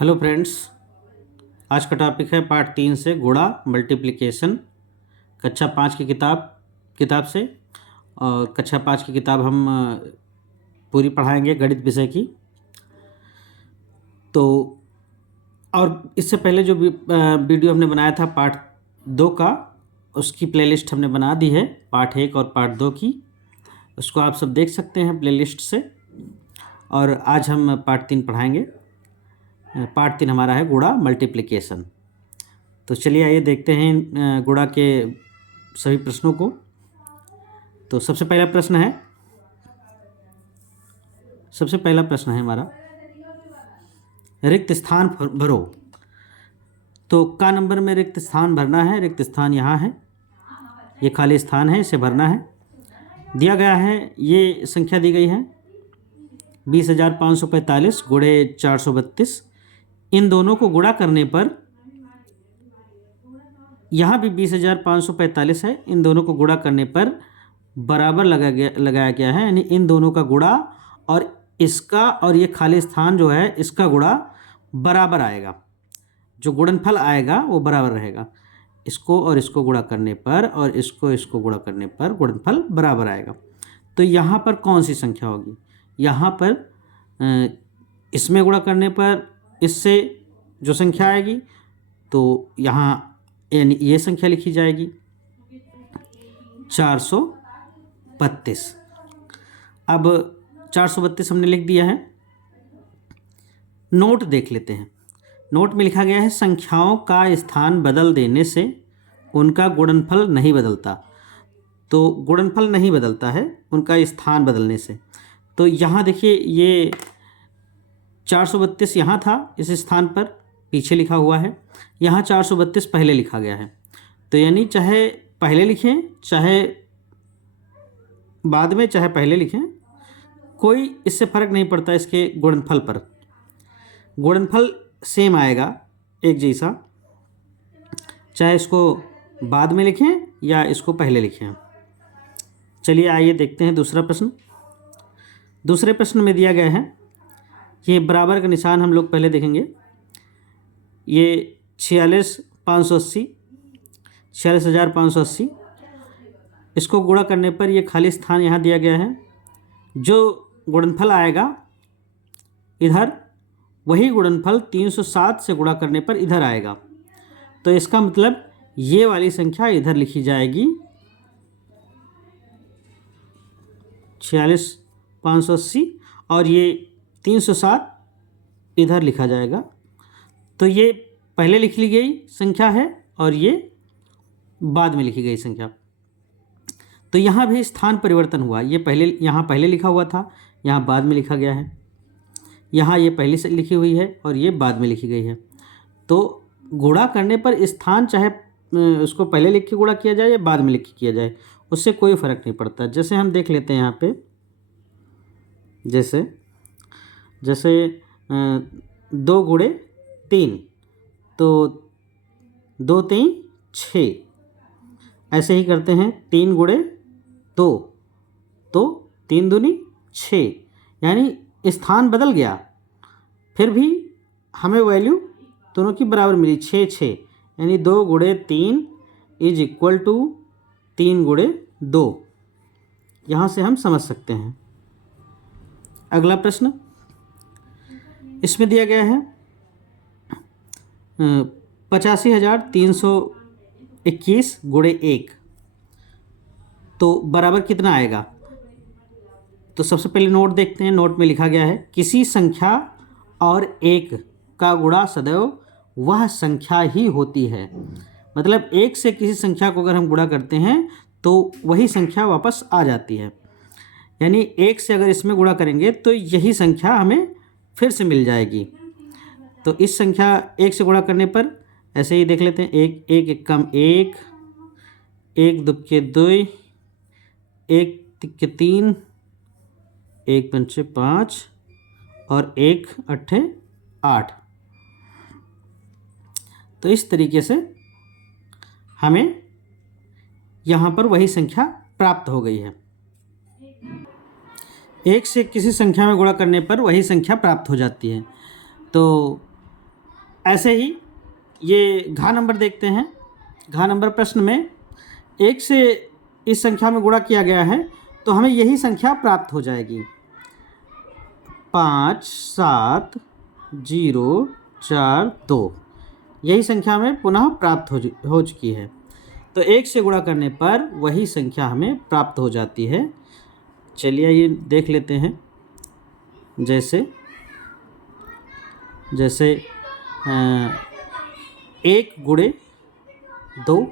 Hello friends, आज का topic है पार्ट 3 से गुणा मल्टीप्लिकेशन कक्षा 5 की किताब से। और कक्षा 5 की किताब हम पूरी पढ़ाएंगे गणित विषय की। तो और इससे पहले जो वीडियो हमने बनाया था पार्ट 2 का, उसकी प्लेलिस्ट हमने बना दी है, पार्ट 1 और पार्ट 2 की। उसको आप सब देख सकते हैं प्लेलिस्ट से। और आज हम पार्ट 3 पढ़ाएंगे। पार्ट 3 हमारा है गुणा मल्टीप्लिकेशन। तो चलिए आइए देखते हैं गुणा के सभी प्रश्नों को। तो सबसे पहला प्रश्न है हमारा, रिक्त स्थान भरो। तो का नंबर में रिक्त स्थान भरना है। रिक्त स्थान यहाँ है, ये खाली स्थान है, इसे भरना है। दिया गया है, ये संख्या दी गई है 20,545 गुणे 432। इन दोनों को गुणा करने पर, यहाँ भी 20,545 है, इन दोनों को गुणा करने पर बराबर लगाया गया है। यानी इन दोनों का गुणा और इसका और ये खाली स्थान जो है इसका गुणा बराबर आएगा। जो गुणनफल आएगा वो बराबर रहेगा। इसको और इसको गुणा करने पर और इसको गुणा करने पर गुणनफल बराबर आएगा। तो यहाँ पर कौन सी संख्या होगी? यहाँ पर इसमें गुणा करने पर इससे जो संख्या आएगी, तो यहाँ यानी ये संख्या लिखी जाएगी 432। अब 432 हमने लिख दिया है। नोट देख लेते हैं। नोट में लिखा गया है, संख्याओं का स्थान बदल देने से उनका गुणनफल नहीं बदलता। तो गुणनफल नहीं बदलता है उनका स्थान बदलने से। तो यहाँ देखिए, ये 432 यहाँ था, इस स्थान पर पीछे लिखा हुआ है। यहाँ 432 पहले लिखा गया है। तो यानी चाहे पहले लिखें चाहे बाद में, चाहे पहले लिखें, कोई इससे फ़र्क नहीं पड़ता। इसके गुणनफल पर गुणनफल सेम आएगा, एक जैसा, चाहे इसको बाद में लिखें या इसको पहले लिखें। चलिए आइए देखते हैं दूसरा प्रश्न। दूसरे प्रश्न में दिया गया है, ये बराबर का निशान हम लोग पहले देखेंगे। ये 46,580 इसको गुणा करने पर ये खाली स्थान यहाँ दिया गया है। जो गुणनफल आएगा इधर, वही गुणनफल 307 से गुणा करने पर इधर आएगा। तो इसका मतलब ये वाली संख्या इधर लिखी जाएगी 46,580 और ये 307 इधर लिखा जाएगा। तो ये पहले लिख ली गई संख्या है और ये बाद में लिखी गई संख्या। तो यहाँ भी स्थान परिवर्तन हुआ। ये यहाँ पहले लिखा हुआ था, यहाँ बाद में लिखा गया है। यहाँ ये पहले से लिखी हुई है और ये बाद में लिखी गई है। तो गुणा करने पर स्थान चाहे उसको पहले लिख के गुणा किया जाए या बाद में लिख के किया जाए, उससे कोई फ़र्क नहीं पड़ता। जैसे हम देख लेते हैं यहाँ पे, जैसे 2 गुणे 3, तो 2 3 6। ऐसे ही करते हैं 3 गुणे 2, तो 3 दूनी 6। यानी स्थान बदल गया, फिर भी हमें वैल्यू दोनों की बराबर मिली 6 6। यानी 2 गुणे 3 इज इक्वल टू 3 गुणे 2। यहाँ से हम समझ सकते हैं। अगला प्रश्न, इसमें दिया गया है 85,321 गुणे 1, तो बराबर कितना आएगा? तो सबसे पहले नोट देखते हैं। नोट में लिखा गया है, किसी संख्या और 1 का गुणा सदैव वह संख्या ही होती है। मतलब 1 से किसी संख्या को अगर हम गुणा करते हैं तो वही संख्या वापस आ जाती है। यानी 1 से अगर इसमें गुणा करेंगे तो यही संख्या हमें फिर से मिल जाएगी। तो इस संख्या 1 से गुणा करने पर ऐसे ही देख लेते हैं, 1 1 1 कम 1, 1 2 के 2, 1 3 के 3, 1 पंचे 5 और 1 अट्ठे 8। तो इस तरीके से हमें यहाँ पर वही संख्या प्राप्त हो गई है। 1 से किसी संख्या में गुणा करने पर वही संख्या प्राप्त हो जाती है। तो ऐसे ही ये घ नंबर देखते हैं। घ नंबर प्रश्न में 1 से इस संख्या में गुणा किया गया है तो हमें यही संख्या प्राप्त हो जाएगी, 5 7 0 4 2। यही संख्या हमें पुनः प्राप्त हो चुकी है। तो 1 से गुणा करने पर वही संख्या हमें प्राप्त हो जाती है। चलिए ये देख लेते हैं। जैसे 1 गुणे 2,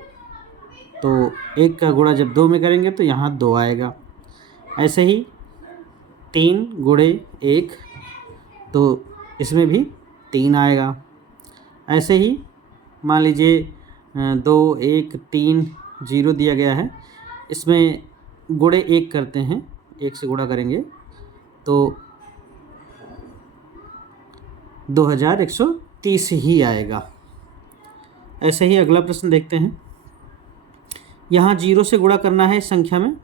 तो 1 का गुणा जब 2 में करेंगे तो यहाँ 2 आएगा। ऐसे ही 3 गुणे 1, तो इसमें भी 3 आएगा। ऐसे ही मान लीजिए 2 1 3 0 दिया गया है, इसमें गुणे 1 करते हैं, 1 से गुणा करेंगे तो 2130 ही आएगा। ऐसे ही अगला प्रश्न देखते हैं। यहाँ 0 से गुणा करना है इस संख्या में,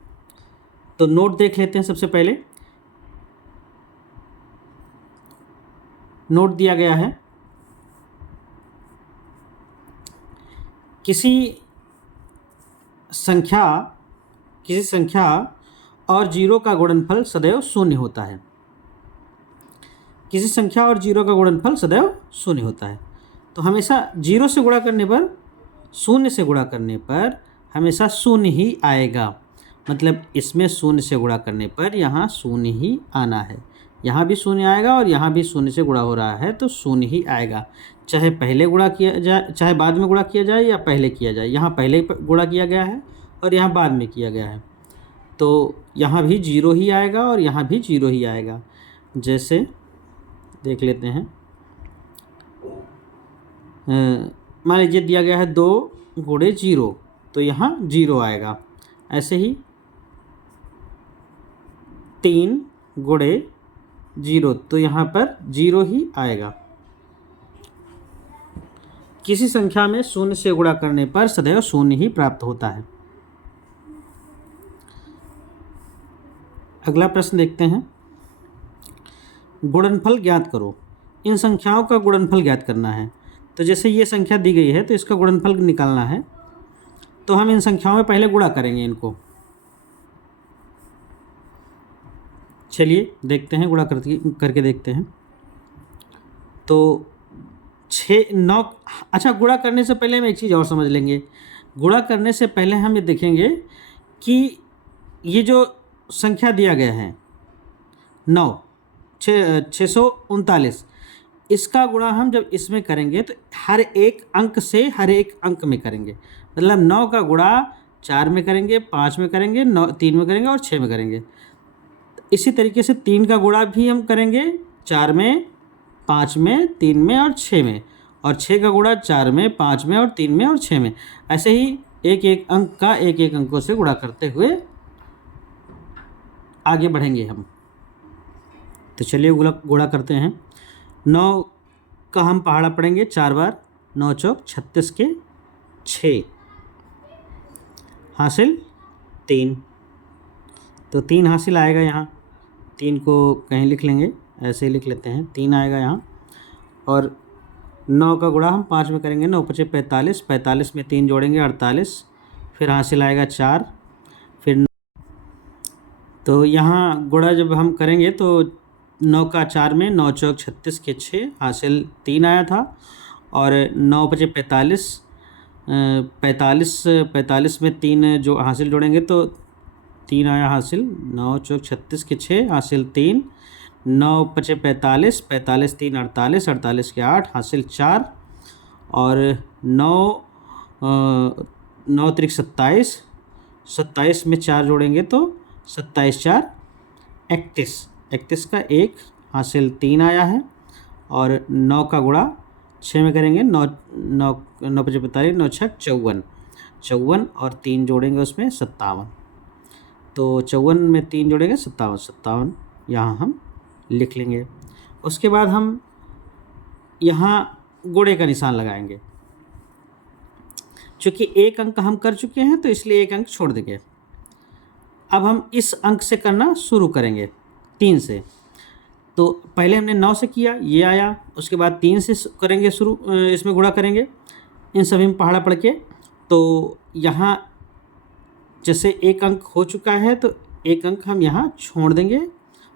तो नोट देख लेते हैं। सबसे पहले नोट दिया गया है, किसी संख्या और 0 का गुणनफल सदैव शून्य होता है। किसी संख्या और 0 का गुणनफल सदैव शून्य होता है। तो हमेशा 0 से गुणा करने पर, शून्य से गुणा करने पर हमेशा शून्य ही आएगा। मतलब इसमें शून्य से गुणा करने पर यहाँ शून्य ही आना है। यहाँ भी शून्य आएगा और यहाँ भी शून्य से गुणा हो रहा है तो शून्य ही आएगा। चाहे पहले गुणा किया जाए, चाहे बाद में गुणा किया जाए या पहले किया जाए। यहाँ पहले गुणा किया गया है और यहाँ बाद में किया गया है, तो यहाँ भी 0 ही आएगा और यहाँ भी 0 ही आएगा। जैसे देख लेते हैं, मान लीजिए दिया गया है 2 गुणे 0, तो यहाँ 0 आएगा। ऐसे ही 3 गुणे 0, तो यहाँ पर 0 ही आएगा। किसी संख्या में शून्य से गुणा करने पर सदैव शून्य ही प्राप्त होता है। अगला प्रश्न देखते हैं। गुणनफल ज्ञात करो। इन संख्याओं का गुणनफल ज्ञात करना है। तो जैसे ये संख्या दी गई है तो इसका गुणनफल निकालना है, तो हम इन संख्याओं में पहले गुणा करेंगे इनको। चलिए देखते हैं, गुणा करके देखते हैं। तो 6 9, अच्छा गुणा करने से पहले हम एक चीज़ और समझ लेंगे। गुणा करने से पहले हम ये देखेंगे कि ये जो संख्या दिया गया है 639, इसका गुणा हम जब इसमें करेंगे तो हर एक अंक से हर एक अंक में करेंगे। मतलब 9 का गुणा 4 में करेंगे, 5 में करेंगे, 3 में करेंगे और 6 में करेंगे। इसी तरीके से 3 का गुणा भी हम करेंगे 4 में, 5 में, 3 में और 6 में, और 6 का गुणा 4 में, 5 में और 3 में और 6 में। ऐसे ही एक एक अंक का एक एक अंकों से गुणा करते हुए आगे बढ़ेंगे हम। तो चलिए गुणा करते हैं। 9 का हम पहाड़ा पढ़ेंगे 4 बार। 9 चौक 36 के 6 हासिल 3, तो 3 हासिल आएगा। यहाँ 3 को कहीं लिख लेंगे, ऐसे ही लिख लेते हैं, 3 आएगा यहाँ। और 9 का गुणा हम 5 में करेंगे, 9 5 45, 45 में 3 जोड़ेंगे 48, फिर हासिल आएगा 4। फिर तो यहाँ गुणा जब हम करेंगे तो 9 का 4 में, 9 चौक 36 के 6 हासिल 3 आया था। और 9 5 45, 45 में 3 जो हासिल जोड़ेंगे तो 3 आया हासिल। 9 चौक 36 के 6 हासिल 3, 9 5 45, 45 3 48, 48 के 8 हासिल 4। और 9 त्रिक 27, 27 में 4 जोड़ेंगे तो 27 4 31, 31 का 1 हासिल 3 आया है। और 9 का गुणा 6 में करेंगे, 9 5 45, 9 6 54, 54 और 3 जोड़ेंगे उसमें 57, तो 54 में 3 जोड़ेंगे 57, 57 यहाँ हम लिख लेंगे। उसके बाद हम यहाँ गुणे का निशान लगाएंगे। चूँकि एक अंक हम कर चुके हैं तो इसलिए एक अंक छोड़ देंगे। अब हम इस अंक से करना शुरू करेंगे 3 से। तो पहले हमने 9 से किया, ये आया, उसके बाद 3 से करेंगे शुरू, इसमें गुणा करेंगे इन सभी में पहाड़ा पढ़ के। तो यहाँ जैसे एक अंक हो चुका है तो एक अंक हम यहाँ छोड़ देंगे,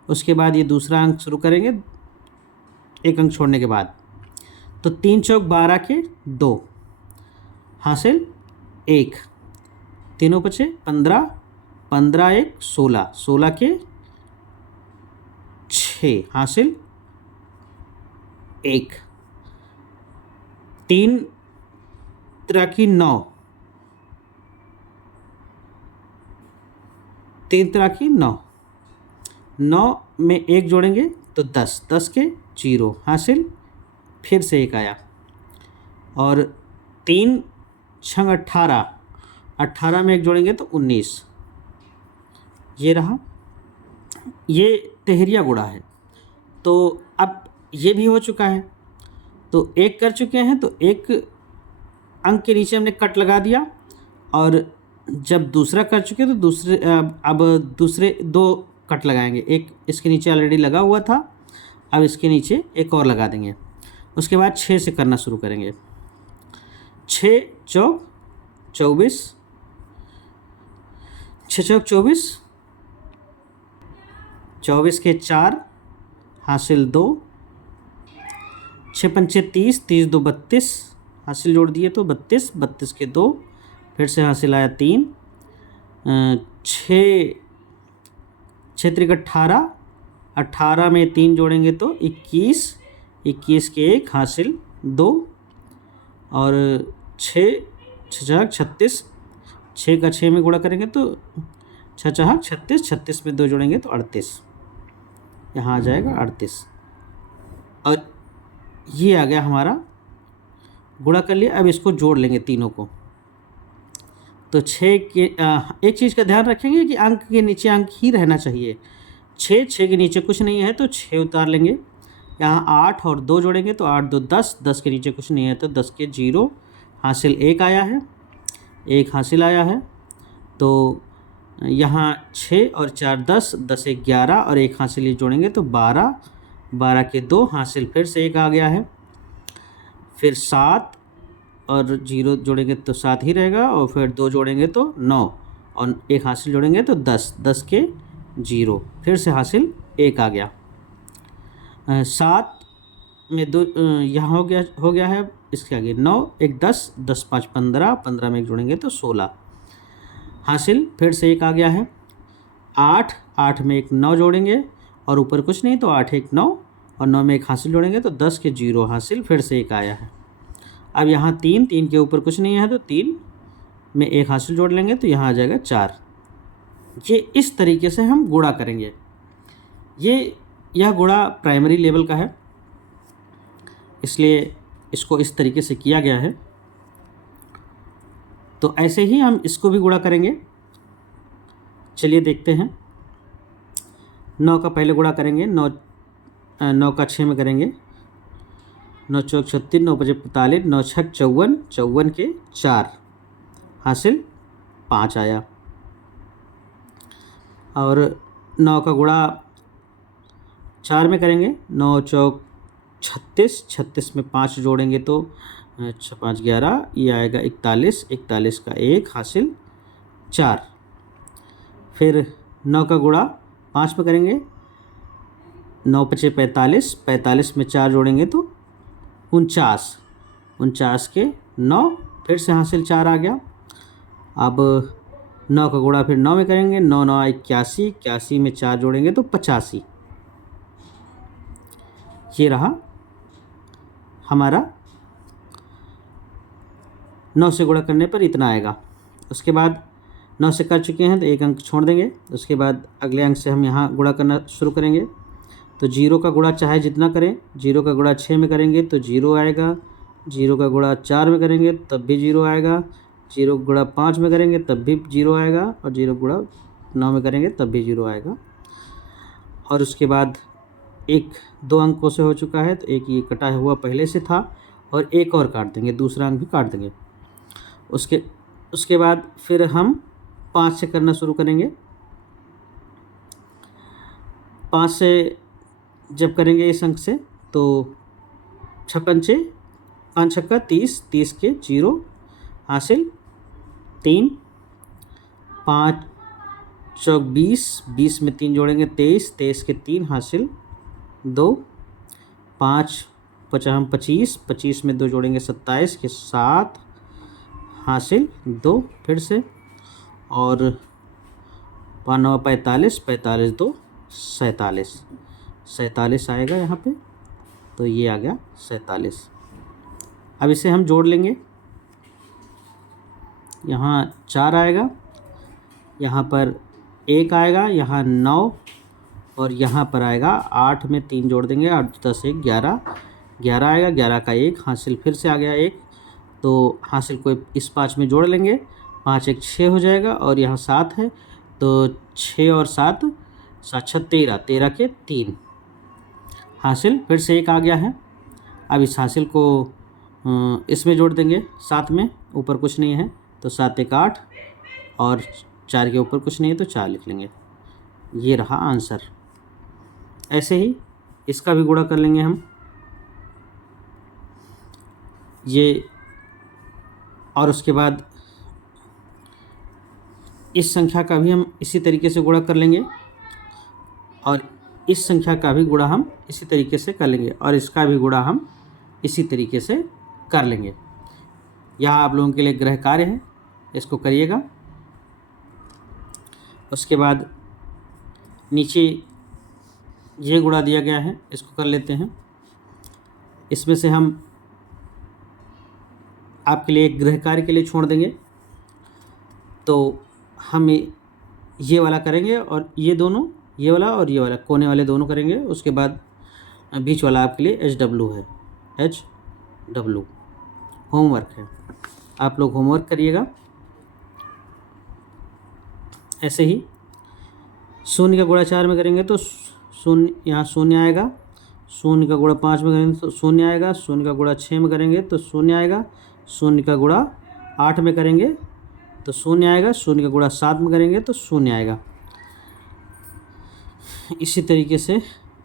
उसके बाद ये दूसरा अंक शुरू करेंगे एक अंक छोड़ने के बाद। तो 3 चौक 12 के 2 हासिल 1, तीनों बचे 15, 15 1 16, 16 के 6 हासिल 1, 3 तिराकी 9, 3 तिराकी 9, 9 में 1 जोड़ेंगे तो 10, 10 के 0 हासिल फिर से 1 आया। और 3 छंग 18, 18 में 1 जोड़ेंगे तो 19, ये रहा। ये तेहरिया गुणा है। तो अब ये भी हो चुका है, तो एक कर चुके हैं तो एक अंक के नीचे हमने कट लगा दिया, और जब दूसरा कर चुके तो दूसरे अब दूसरे 2 कट लगाएंगे। एक इसके नीचे ऑलरेडी लगा हुआ था, अब इसके नीचे एक और लगा देंगे। उसके बाद 6 से करना शुरू करेंगे। 6 चौक 24, 6 चौक 24, 24 के 4 हासिल 2, 6 पंचे 30, 30 2 32 हासिल जोड़ दिए तो 32, 32 के 2 फिर से हासिल आया 3, 6 6 त्रिक 18, 18 में 3 जोड़ेंगे तो 21, 21 के 1 हासिल 2, और 6 6 36, 6 का 6 में गुणा करेंगे तो 6 6 36, 36 में 2 जोड़ेंगे तो 38, यहाँ आ जाएगा 38। और ये आ गया हमारा, गुणा कर लिया। अब इसको जोड़ लेंगे तीनों को। तो 6 के एक चीज़ का ध्यान रखेंगे कि अंक के नीचे अंक ही रहना चाहिए। 6 के नीचे कुछ नहीं है तो 6 उतार लेंगे। यहाँ 8 और 2 जोड़ेंगे तो 8 2 10, 10 के नीचे कुछ नहीं है तो 10 के 0 हासिल 1 आया है, 1 हासिल आया है। तो यहाँ 6 और 4 10, 10 1 11 और 1 हासिल ये जोड़ेंगे तो 12, 12 के 2 हासिल फिर से 1 आ गया है। फिर 7 और 0 जोड़ेंगे तो 7 ही रहेगा, और फिर 2 जोड़ेंगे तो 9 और 1 हासिल जोड़ेंगे तो 10, 10 के 0 फिर से हासिल 1 आ गया। 7 में 2 यहाँ हो गया है, इसके आगे 9 1 10, 10 5 15, 15 में 1 जोड़ेंगे तो 16 हासिल फिर से 1 आ गया है। 8 8 में 1 9 जोड़ेंगे और ऊपर कुछ नहीं तो 8 1 9 और 9 में 1 हासिल जोड़ेंगे तो 10 के 0 हासिल फिर से 1 आया है। अब यहाँ 3 3 के ऊपर कुछ नहीं है तो 3 में 1 हासिल जोड़ लेंगे तो यहाँ आ जाएगा 4। ये इस तरीके से हम गुणा करेंगे। यह गुणा प्राइमरी लेवल का है, इसलिए इसको इस तरीके से किया गया है। तो ऐसे ही हम इसको भी गुणा करेंगे। चलिए देखते हैं। 9 का पहले गुणा करेंगे, 9 का 6 में करेंगे, 9 चौक 36, 9 बजे 45, 9 छक 54, 54 के 4 हासिल 5 आया। और 9 का गुणा 4 में करेंगे, 9 चौक 36, 36 में 5 जोड़ेंगे तो 6 5 11 ये आएगा 41, 41 का 1 हासिल 4। फिर 9 का गुणा 5 में करेंगे, 9 पचे 45, 45 में 4 जोड़ेंगे तो 49, 49 के 9 फिर से हासिल 4 आ गया। अब 9 का गुणा फिर 9 में करेंगे, 9 9 81, 81 में 4 जोड़ेंगे तो 85। ये रहा हमारा 9 से गुणा करने पर इतना आएगा। उसके बाद 9 से कर चुके हैं तो 1 अंक छोड़ देंगे। उसके बाद अगले अंक से हम यहाँ गुणा करना शुरू करेंगे। तो 0 का गुणा चाहे जितना करें, 0 का गुणा 6 में करेंगे तो 0 आएगा, 0 का गुणा 4 में करेंगे तब भी 0 आएगा, 0 गुणा 5 में करेंगे तब भी 0 आएगा, और 0 गुणा 9 में करेंगे तब भी 0 आएगा। और उसके बाद एक 2 अंकों से हो चुका है तो एक ये कटा हुआ पहले से था और एक और काट देंगे, दूसरा अंक भी काट देंगे। उसके बाद फिर हम 5 से करना शुरू करेंगे। 5 से जब करेंगे इस अंक से तो 6 5 छक्का 30, 30 के 0 हासिल 3, 5 चौक 20, 20 में 3 जोड़ेंगे 23, 23 के 3 हासिल 2, 5 पचाम 25, 25 में 2 जोड़ेंगे 27 के 7 हासिल 2 फिर से, और 5 9 45, 45 2 47, 47 आएगा यहाँ पे, तो ये आ गया 47। अब इसे हम जोड़ लेंगे, यहाँ 4 आएगा, यहाँ पर 1 आएगा, यहाँ 9 और यहाँ पर आएगा 8 में 3 जोड़ देंगे 8 10 1 11, 11 आएगा, 11 का 1 हासिल फिर से आ गया 1, तो हासिल को इस 5 में जोड़ लेंगे, 5 1 6 हो जाएगा, और यहाँ 7 है तो 6 और 7 7 6 13, 13 के 3 हासिल फिर से 1 आ गया है। अब इस हासिल को इसमें जोड़ देंगे 7 में, ऊपर कुछ नहीं है तो 7 1 8, और 4 के ऊपर कुछ नहीं है तो 4 लिख लेंगे। ये रहा आंसर। ऐसे ही इसका भी गुणा कर लेंगे हम, ये, और उसके बाद इस संख्या का भी हम इसी तरीके से गुणा कर लेंगे, और इस संख्या का भी गुणा हम इसी तरीके से कर लेंगे, और इसका भी गुणा हम इसी तरीके से कर लेंगे। यहाँ आप लोगों के लिए गृह कार्य है, इसको करिएगा। उसके बाद नीचे ये गुणा दिया गया है, इसको कर लेते हैं। इसमें से हम आपके लिए एक गृह कार्य के लिए छोड़ देंगे, तो हम ये वाला करेंगे, और ये दोनों, ये वाला और ये वाला कोने वाले दोनों करेंगे। उसके बाद बीच वाला आपके लिए HW है, HW होमवर्क है, आप लोग होमवर्क करिएगा। ऐसे ही शून्य का गुणा 4 में करेंगे तो शून्य, यहाँ शून्य आएगा, शून्य का गुणा 5 में करेंगे तो शून्य आएगा, शून्य का गुणा 6 में करेंगे तो शून्य आएगा, शून्य का गुणा 8 में करेंगे तो शून्य आएगा, शून्य का गुणा 7 में करेंगे तो शून्य आएगा। इसी तरीके से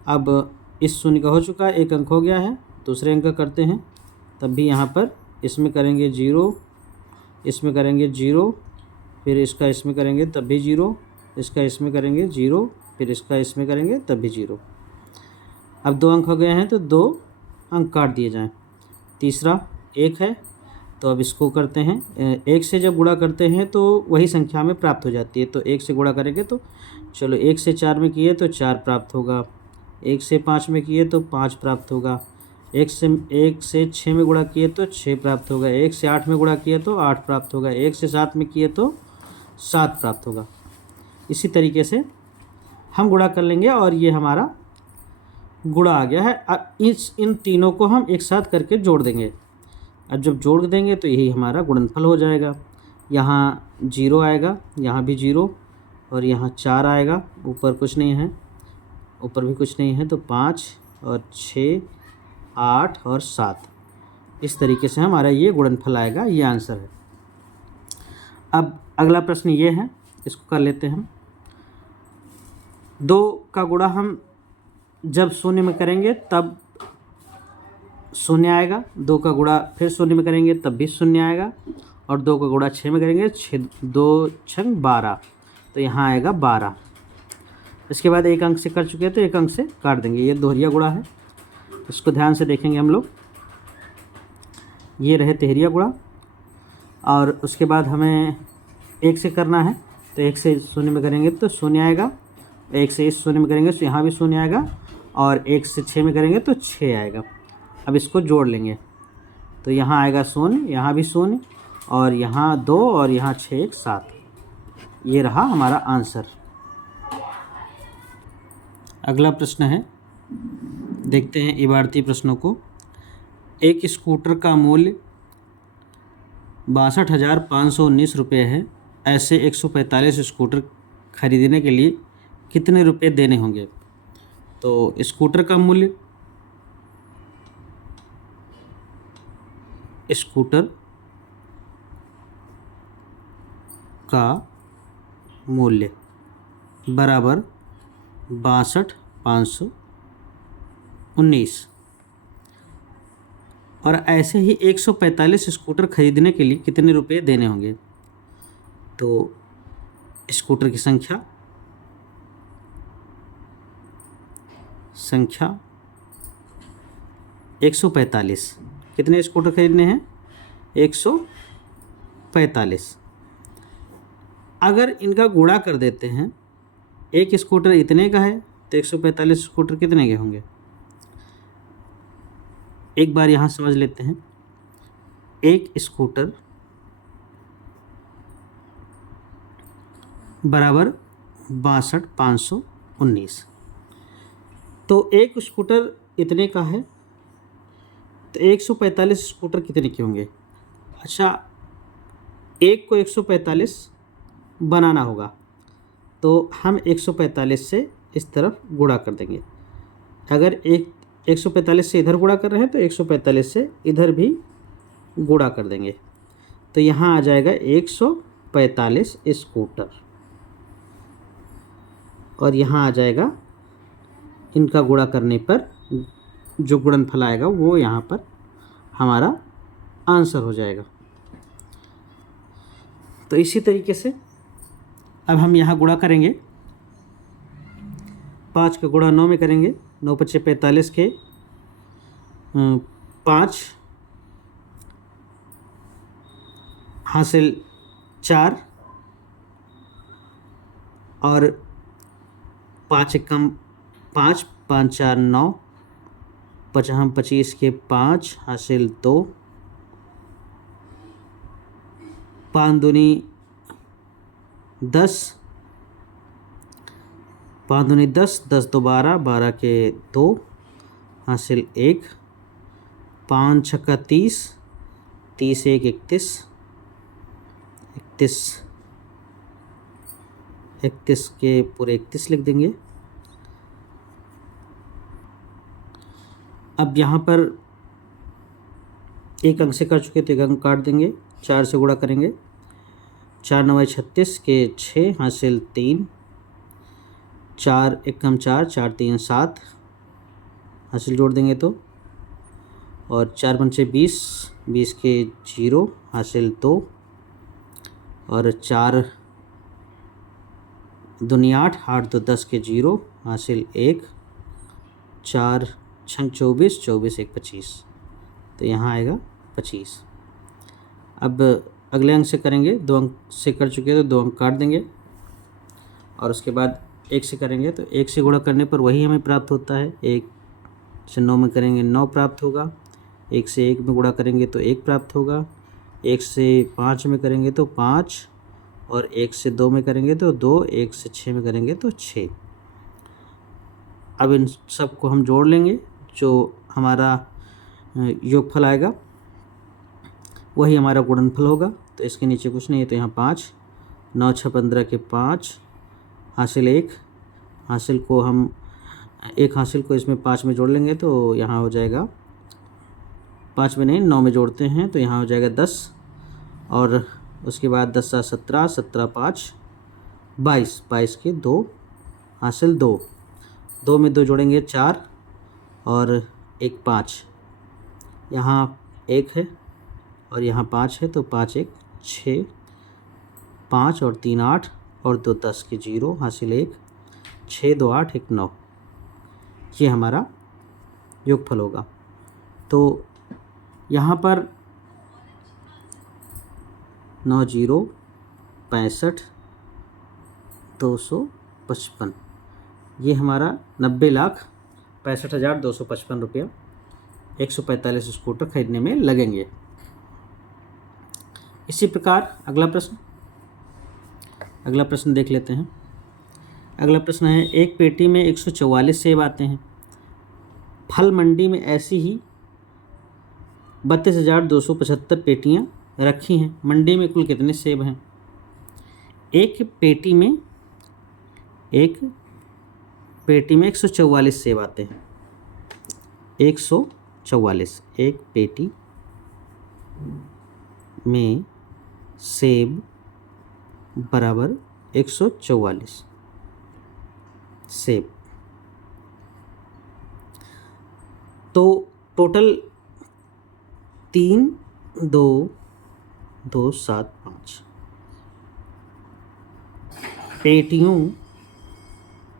अब इस शून्य का हो चुका है, 1 अंक हो गया है, दूसरे अंक का करते हैं। तब भी यहाँ पर इसमें करेंगे 0, इसमें करेंगे 0, फिर इसका इसमें करेंगे तब भी 0, इसका इसमें करेंगे 0, फिर इसका इसमें करेंगे तब भी 0। अब 2 अंक हो गए हैं तो 2 अंक काट दिए जाएं। तीसरा 1 है, तो अब इसको करते हैं, 1 से जब गुणा करते हैं तो वही संख्या में प्राप्त हो जाती है, तो 1 से गुणा करेंगे तो चलो 1 से 4 में किए तो 4 प्राप्त होगा, 1 से 5 में किए तो 5 प्राप्त होगा, 1 से 6 में गुणा किए तो 6 प्राप्त होगा, 1 से 8 में गुणा किए तो 8 प्राप्त होगा, 1 से 7 में किए तो 7 प्राप्त होगा। इसी तरीके से हम गुणा कर लेंगे, और ये हमारा गुणा आ गया है। अब इन तीनों को हम एक साथ करके जोड़ देंगे। अब जब जोड़ देंगे तो यही हमारा गुणनफल हो जाएगा। यहाँ 0 आएगा, यहाँ भी 0, और यहाँ 4 आएगा, ऊपर कुछ नहीं है, ऊपर भी कुछ नहीं है, तो 5 और 6 8 और 7, इस तरीके से हमारा ये गुणनफल आएगा। ये आंसर है। अब अगला प्रश्न ये है, इसको कर लेते हैं हम। 2 का गुणा हम जब शून्य में करेंगे तब शून्य आएगा, 2 का गुणा फिर शून्य में करेंगे तब भी शून्य आएगा, और 2 का गुणा 6 में करेंगे, 2 6 12, तो यहाँ आएगा 12। इसके बाद 1 अंक से कर चुके हैं तो 1 अंक से काट देंगे। ये दोहरिया गुणा है, इसको ध्यान से देखेंगे हम लोग। ये रहे तिहरिया गुणा, और उसके बाद हमें 1 से करना है, तो 1 से शून्य में करेंगे तो शून्य आएगा, 1 से इस शून्य में करेंगे तो यहाँ भी शून्य आएगा, और 1 से 6 में करेंगे तो 6 आएगा। अब इसको जोड़ लेंगे तो यहाँ आएगा शून्य, यहाँ भी शून्य, और यहाँ 2, और यहाँ 6 1 7। ये रहा हमारा आंसर। अगला प्रश्न है, देखते हैं इबारती प्रश्नों को। एक स्कूटर का मूल्य 62,519 रुपये है। ऐसे 145 स्कूटर खरीदने के लिए कितने रुपए देने होंगे? तो स्कूटर का मूल्य, स्कूटर का मूल्य बराबर 62,519 19। और ऐसे ही 145 स्कूटर खरीदने के लिए कितने रुपए देने होंगे? तो स्कूटर की संख्या 145। कितने स्कूटर खरीदने हैं? 145। अगर इनका गुणा कर देते हैं, एक स्कूटर इतने का है तो 145 स्कूटर कितने के होंगे? एक बार यहाँ समझ लेते हैं। एक स्कूटर बराबर 62,519। तो एक स्कूटर इतने का है तो 145 स्कूटर कितने के होंगे? अच्छा, एक को 145 बनाना होगा तो हम 145 से इस तरफ गुणा कर देंगे। अगर 145 से इधर गुणा कर रहे हैं तो 145 से इधर भी गुणा कर देंगे, तो यहाँ आ जाएगा 145 स्कूटर, और यहाँ आ जाएगा इनका गुणा करने पर जो गुणनफल आएगा वो यहाँ पर हमारा आंसर हो जाएगा। तो इसी तरीके से अब हम यहाँ गुणा करेंगे। 5 का गुणा 9 में करेंगे। 9 पच्चे 45 के 5 हासिल 4 और 5 एकम 5, 5 4 9, 25 के 5 हासिल 2, 5 दूनी 10, 5 दूनी 10, 10 दो 12, 12 के 2 हासिल 1, 5 छक्का 30, 30 1 31, 31 के पूरे 31 लिख देंगे। अब यहाँ पर एक अंक से कर चुके तो एक अंक काट देंगे। 4 से गुणा करेंगे। 4 9 36 के 6 हासिल 3, 4 एकम 4, 4 3 7 हासिल जोड़ देंगे तो, और 4 पंचे 20, 20 के 0 हासिल 2, और 4 दूनी 8, 8 दो 10 के 0 हासिल 1, 4 छंग 24, 24 1 25, तो यहाँ आएगा 25। अब अगले अंक से करेंगे। 2 अंक से कर चुके हैं तो 2 अंक काट देंगे, और उसके बाद 1 से करेंगे तो 1 से गुणा करने पर वही हमें प्राप्त होता है। 1 से 9 में करेंगे 9 प्राप्त होगा। 1 से 1 में गुणा करेंगे तो 1 प्राप्त होगा। 1 से 5 में करेंगे तो 5, और 1 से 2 में करेंगे तो 2, 1 से 6 में करेंगे तो 6। अब इन सब को हम जोड़ लेंगे, जो हमारा योगफल आएगा वही हमारा गुणनफल होगा। तो इसके नीचे कुछ नहीं है तो यहाँ 5, 9 6 15 के 5 हासिल 1, हासिल को हम 1 हासिल को इसमें 5 में जोड़ लेंगे तो यहाँ हो जाएगा 5 में नहीं 9 में जोड़ते हैं तो यहाँ हो जाएगा 10, और उसके बाद 10 7 17, 17 5 22, 22 के 2 हासिल 2, 2 में 2 जोड़ेंगे 4, और 1 5, यहाँ 1 है और यहाँ 5 है तो 5 1 6, 5 और 3 8, और 2 10 के 0 हासिल 1, 6 2 8 1 9, ये हमारा योगफल होगा। तो यहाँ पर 9 0 65 255, ये हमारा 90,65,255 रुपया 145 स्कूटर खरीदने में लगेंगे। इसी प्रकार अगला प्रश्न देख लेते हैं। अगला प्रश्न है, एक पेटी में 144 सेब आते हैं। फल मंडी में ऐसी ही 32,275 पेटियां रखी हैं। मंडी में कुल कितने सेब हैं? एक पेटी में 144 सेब आते हैं। 144, एक पेटी में सेब बराबर 144 सेब। तो टोटल 3, 2, 2, 7, 5 पेटियों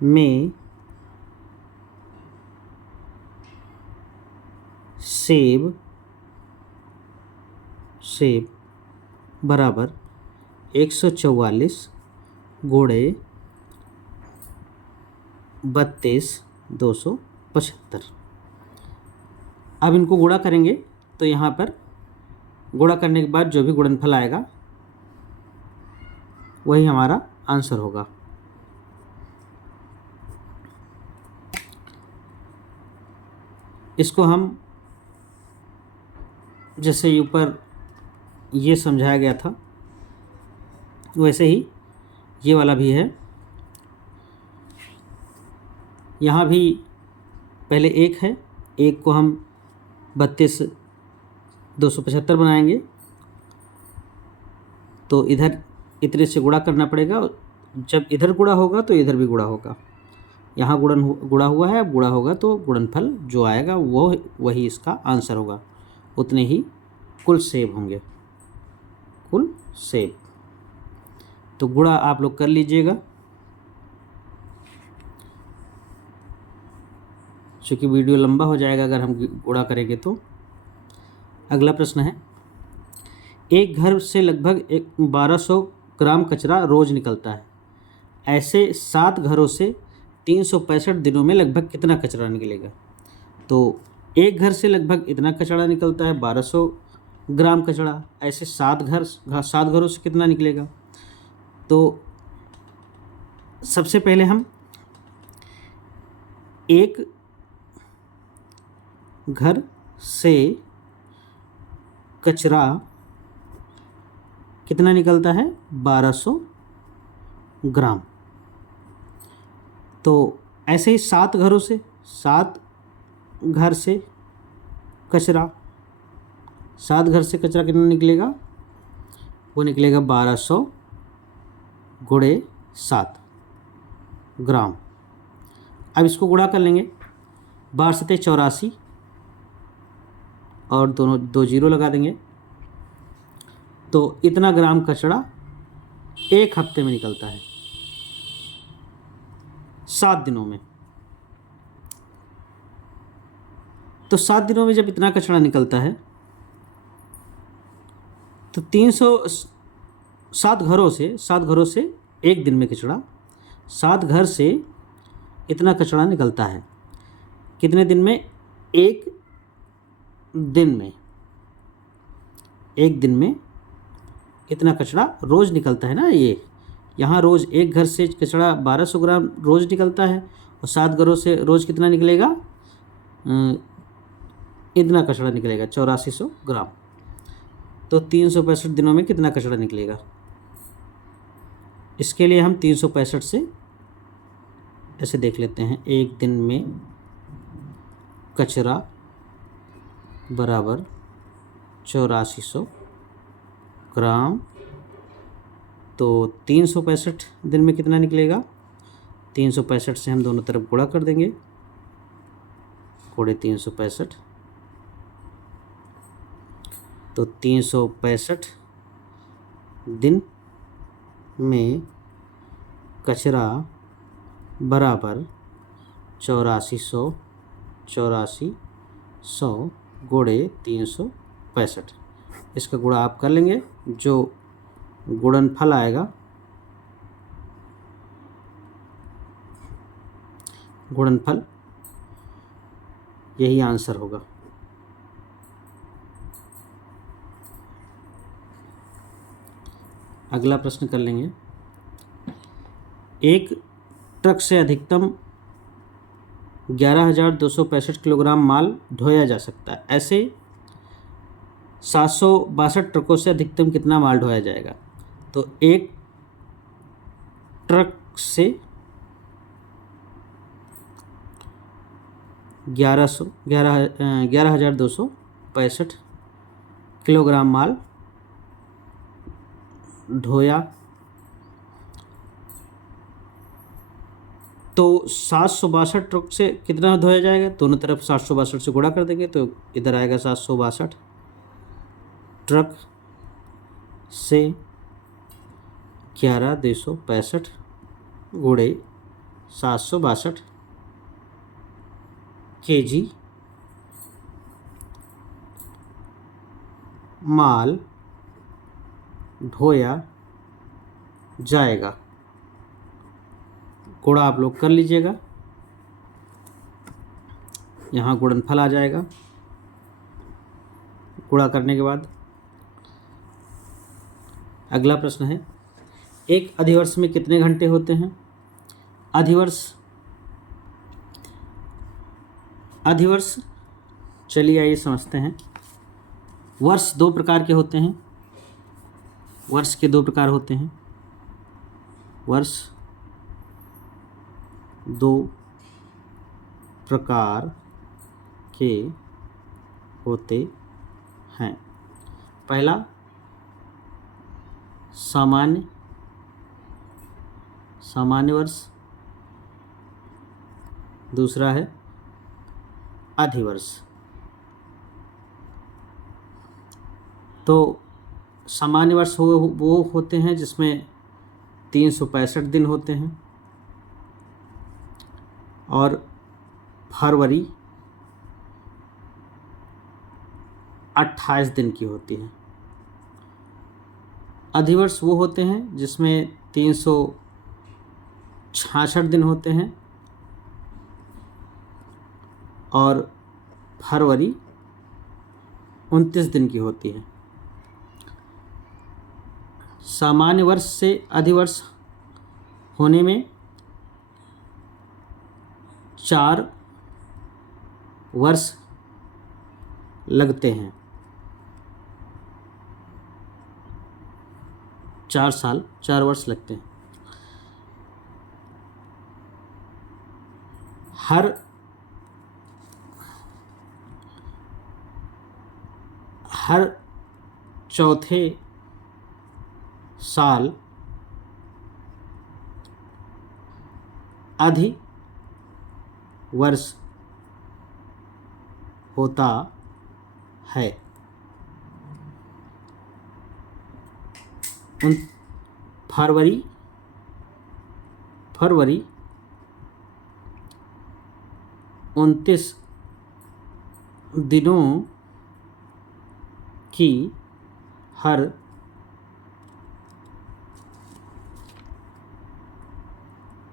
में सेब बराबर 144 गुणे 32, 275। अब इनको गुणा करेंगे तो यहाँ पर गुणा करने के बाद जो भी गुणनफल आएगा वही हमारा आंसर होगा। इसको हम जैसे ऊपर ये समझाया गया था वैसे ही ये वाला भी है। यहाँ भी पहले 1 है, 1 को हम 32, 275 बनाएंगे तो इधर इतने से गुणा करना पड़ेगा। जब इधर गुणा होगा तो इधर भी गुणा होगा। यहाँ गुणा हुआ है, अब गुणा होगा तो गुणनफल जो आएगा वो वही इसका आंसर होगा। उतने ही कुल सेब होंगे, कुल सेब। तो गुणा आप लोग कर लीजिएगा, क्योंकि वीडियो लंबा हो जाएगा अगर हम गुणा करेंगे तो। अगला प्रश्न है, एक घर से लगभग 1200 ग्राम कचरा रोज निकलता है। ऐसे 7 घरों से 365 दिनों में लगभग कितना कचरा निकलेगा? तो एक घर से लगभग इतना कचरा निकलता है, 1200 ग्राम कचरा। ऐसे 7 घरों से कितना निकलेगा? तो सबसे पहले हम एक घर से कचरा कितना निकलता है? 1200 ग्राम। तो ऐसे ही 7 घर से कचरा 7 घर से कचरा कितना निकलेगा? वो निकलेगा 1200 गुणे 7 ग्राम। अब इसको गुणा कर लेंगे, 12 सते 84 और दोनों 2 जीरो लगा देंगे तो इतना ग्राम कचरा एक हफ्ते में निकलता है, 7 दिनों में। तो 7 दिनों में जब इतना कचरा निकलता है तो 7 घरों से एक दिन में कचरा, 7 घर से इतना कचरा निकलता है कितने दिन में? एक दिन में इतना कचरा रोज़ निकलता है ना। ये यहाँ रोज़ एक घर से कचरा 1200 ग्राम रोज़ निकलता है और 7 घरों से रोज़ कितना निकलेगा? इतना कचरा निकलेगा 8400 ग्राम। तो 365 दिनों में कितना कचरा निकलेगा? इसके लिए हम 365 से ऐसे देख लेते हैं, एक दिन में कचरा बराबर 8400 ग्राम। तो 365 दिन में कितना निकलेगा? 365 से हम दोनों तरफ गुणा कर देंगे, गुणे 365। तो 365 दिन में कचरा बराबर 8400 गुणे 365। इसका गुणा आप कर लेंगे, जो गुणनफल आएगा यही आंसर होगा। अगला प्रश्न कर लेंगे, एक ट्रक से अधिकतम 11,265 किलोग्राम माल ढोया जा सकता है। ऐसे 762 ट्रकों से अधिकतम कितना माल ढोया जाएगा? तो एक ट्रक से 11,265 किलोग्राम माल ढोया तो 762 ट्रक से कितना धोया जाएगा, दोनों तरफ 762 से गुणा कर देंगे तो इधर आएगा 762 ट्रक से 11,265 गुणे 762 kg माल ढोया जाएगा। गुणा आप लोग कर लीजिएगा, यहाँ गुणनफल आ जाएगा। गुणा करने के बाद अगला प्रश्न है, एक अधिवर्ष में कितने घंटे होते हैं। अधिवर्ष चलिए आइए समझते हैं। वर्ष दो प्रकार के होते हैं। वर्ष के दो प्रकार होते हैं। वर्ष दो प्रकार के होते हैं। पहला सामान्य वर्ष, दूसरा है अधिवर्ष। तो सामान्य वर्ष वो होते हैं जिसमें 365 दिन होते हैं और फरवरी 28 दिन की होती है। अधिवर्ष वो होते हैं जिसमें 366 दिन होते हैं और फरवरी 29 दिन की होती है। सामान्य वर्ष से अधिवर्ष होने में 4 वर्ष लगते हैं। 4 वर्ष लगते हैं। हर चौथे साल अधिवर्ष होता है। फरवरी 29 दिनों की हर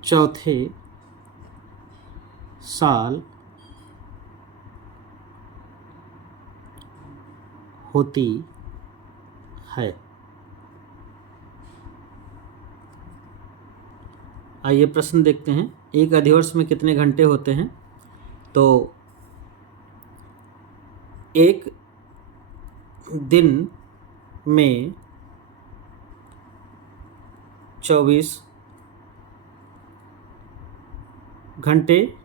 चौथे साल होती है। आइए प्रश्न देखते हैं। एक अधिवर्ष में कितने घंटे होते हैं। तो एक दिन में 24 घंटे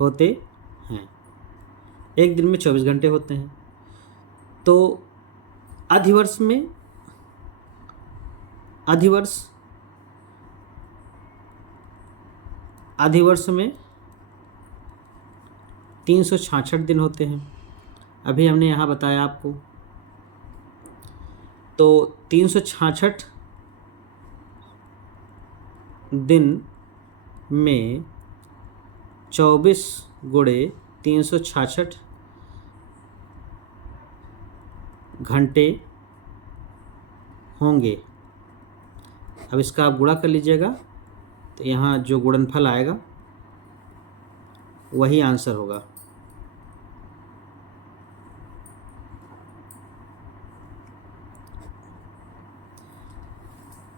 होते हैं। एक दिन में 24 घंटे होते हैं। तो अधिवर्ष में 366 दिन होते हैं। अभी हमने यहाँ बताया आपको। तो 366 दिन में 24 गुणे 366 घंटे होंगे। अब इसका आप गुणा कर लीजिएगा तो यहाँ जो गुणनफल आएगा वही आंसर होगा।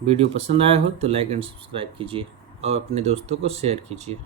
वीडियो पसंद आया हो तो लाइक एंड सब्सक्राइब कीजिए और अपने दोस्तों को शेयर कीजिए।